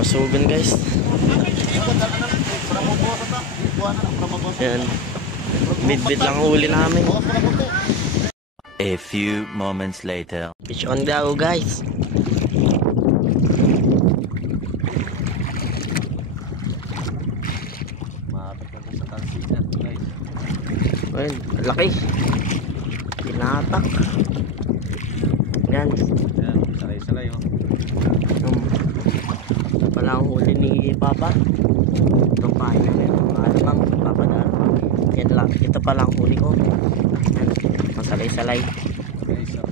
Puro asugan guys. Yan. Bit-bit lang ang uli namin. A few moments later. Fish on daw guys. Maapit na ito sa talsinan guys. Ayun, laki. Pinatak. Yan. Ayan, salay-salay oh. Ito pala ang huli ni Papa. Itong pahay namin. Mga alamang Papa na. Yan lang. Ito pala ang huli ko. Yan. Masalay-salay. Guys, oh.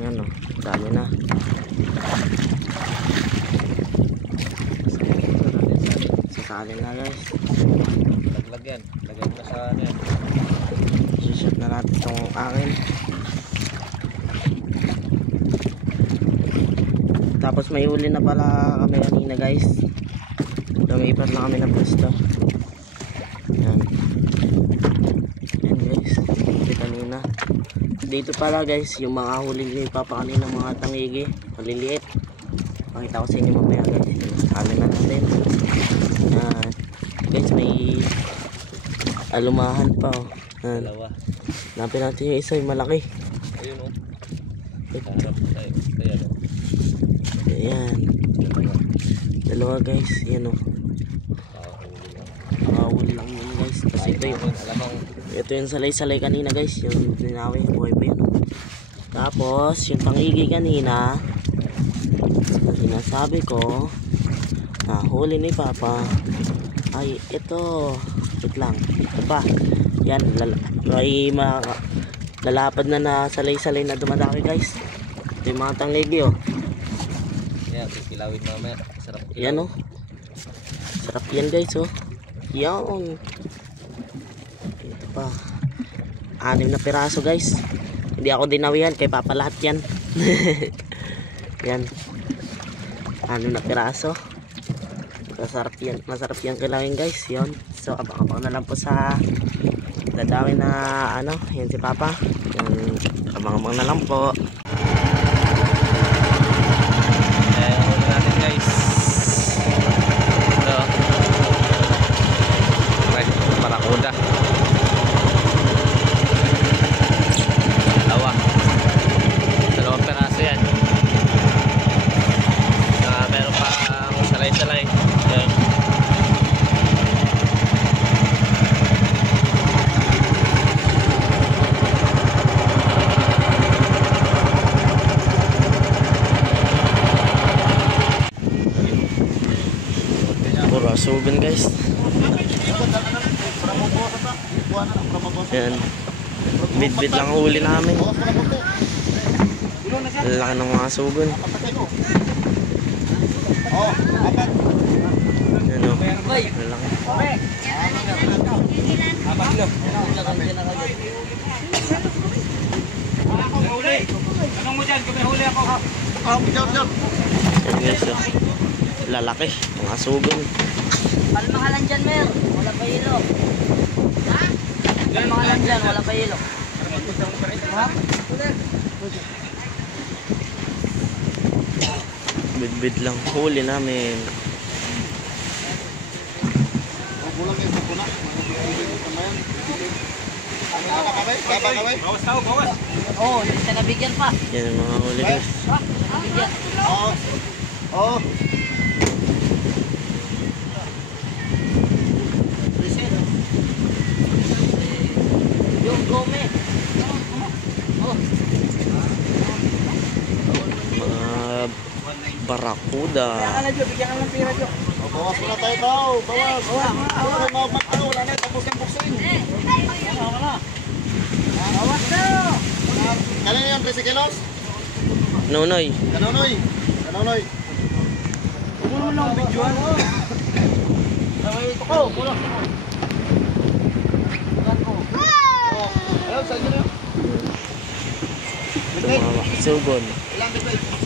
Yan o. Dami na. Sasali na guys. Laglag yan. Lagyan mo na sa ano yan. Shoot na natin itong akin. Tapos may huli na pala kami kanina guys. Lumipat na kami ng pwesto. Yan. Yan guys. Huli kanina. Dito pala guys yung mga huli ni Papa kanina, mga tangigi. Maliliit. Pakita ko sa inyo mamaya guys. Amin na natin. Yan. Guys may alumahan pa oh. Yan. Dalawa. Napin natin yung isa yung malaki. Ayun oh. Harap tayo. Ayan oh. Ayan. Dalawa guys. Yan o. Nakahuli lang yun guys. Tapos ito yung salay-salay kanina guys. Yung dinawi. Buhay pa yun. Tapos yung pangigi kanina. Sinasabi ko. Huli ni Papa. Ay ito. Wait lang. Ito pa. Yan. May lalapad na salay-salay na dumadami guys. Ito yung mga tangigi oh. Yan, kilawin mamaya. Sarap. Yan oh. Sarap yan guys oh. Yan. Ito pa. 6 na piraso guys. Hindi ako dinawihan. Kay Papa lahat yan. Yan. 6 na piraso. Masarap yan. Masarap yan kilawin guys. Yan. So abang-abang na lang po sa dadawin na ano. Yan si Papa. Yan. Abang-abang na lang po. Guys, ito barakuda dalawang peraso yan. Meron pa salay-salay. Yan. Puro asugan guys. Yan. Bit-bit lang ang huli namin. Laki ng mga asugan. Yan o. Laki. Anong mo dyan? Kung may huli ako ha? Yan guys o. Lalaki. Mga asugan. Palmangalan dyan, Mer. Wala pa hilo. Ha? Palmangalan dyan, wala pa hilo. Ha? Bit-bit lang huli namin. Bawas. Oo, hindi siya nabigyan pa. Yan ang mga huli guys. Nabigyan. Oh. Yung gome. Oh. Mga barakuda. Bigyan ka ng pira, Jo. Bawas muna tayo daw. Bawas. Wala na. Tapos yung buksin. Wala. Bawas na. Kailan yung 13 kilos? Nonoy. Kanonoy. Puno lang, bidyoan. Ito ko. Puno. Ayun, saan yun? Mga sugon. Ilang bit?